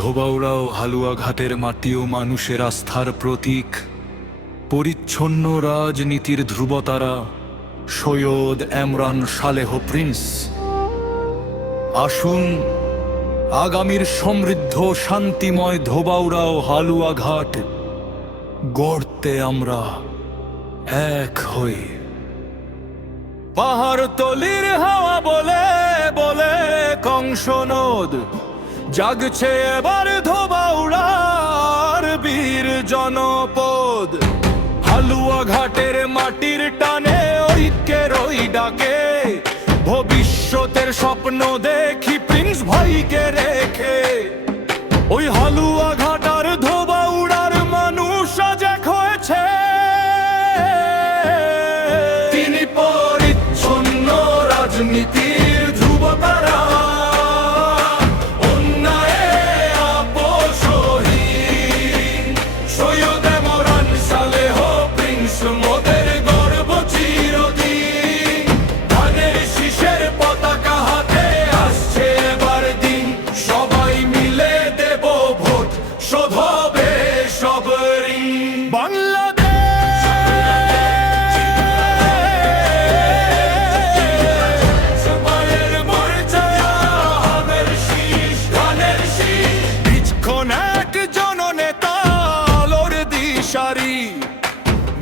ধোবাউড়া ও হালুয়াঘাটের মাটিও মানুষের আস্থার প্রতীক। পরিচ্ছন্ন রাজনীতির ধ্রুবতারা সৈয়দ এমরান সালেহ প্রিন্স। আসুন আগামীর সমৃদ্ধ শান্তিময় ধোবাউড়া ও হালুয়াঘাট গড়তে আমরা এক হই। পাহাড়তলির হাওয়া বলে বলে কংস নদ জাগছে এবার ধোবাউড়ার বীর জনপদ। হালুয়াঘাটের মাটির টানে ঐক্যের ওই ডাকে ভবিষ্যতের স্বপ্ন দেখি প্রিন্স ভাইকে রেখে। ওই হালুয়াঘাট আর ধোবাউড়ার মানুষ আজ এক হয়েছে। তিনি পরিচ্ছন্ন রাজনীতির ধ্রুবতারা, অন্যায়ে আপোষহীন সৈয়দ এমরান সালেহ প্রিন্স মোদের গর্ব চিরদিন। ধানের শীষের পতাকা হাতে আসছে এবার দিন, সবাই মিলে দেব ভোট, শোধ হবে সব ঋণ।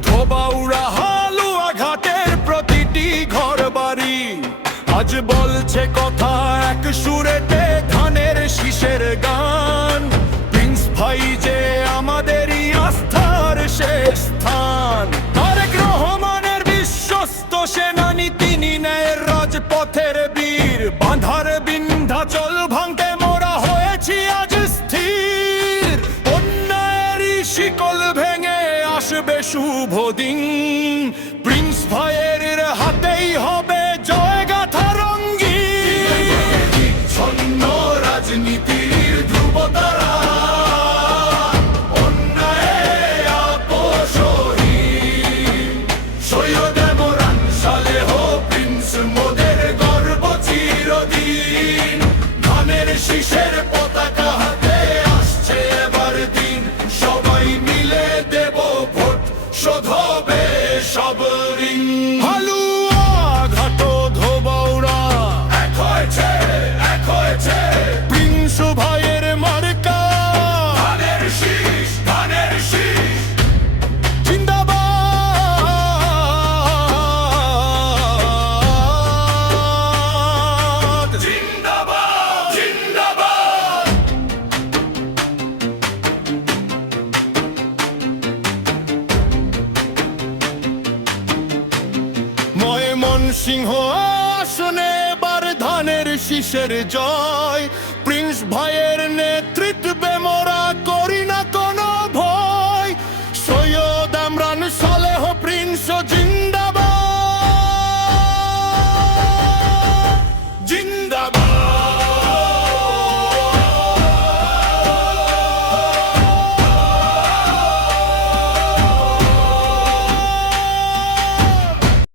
ধোবাউড়া হালুয়াঘাটের প্রতিটি ঘর বাড়ি আজ বলছে কথা এক সুরেতে, ধানের শীষের গান। প্রিন্স ভাই যে আমাদেরই আস্থার শেষ স্থান। তারেক রহমানের বিশ্বস্ত সেনানী তিনি, ন্যায়ের রাজপথের বীর। বাঁধার বিন্ধ্যাচল ভাঙতে মোরা হয়েছি আজ স্থির। অন্যায়েরই শিকল ভেঙে আসবে শুভ দিন, প্রিন্স ভাইয়ের হাতেই হবে জয়গাথা রঙ্গিন। ছন্ন রাজনীতির ধ্রুবতারা, অন্যায়ে আপোষহীন সৈয়দ এমরান সালেহ প্রিন্স মোদের গর্ব চিরদিন। ধানের শীষের পতাকা হাতে আসছে এবার দিন, সবাই মিলে দেব ভোট, শোধ হবে সব ঋণ। হালুয়াঘাট ও ধোবাউড়া এক হয়েছে, এক হয়েছে প্রিন্স ভাইয়ের মার্কা। ধানের শীষ, ধানের শীষ জিন্দাবাদ, জিন্দাবাদ, জিন্দাবাদ। ময়মনসিংহ আসনে এবার ধানের শীষের জয়, প্রিন্স ভাইয়ের নেতৃত্বে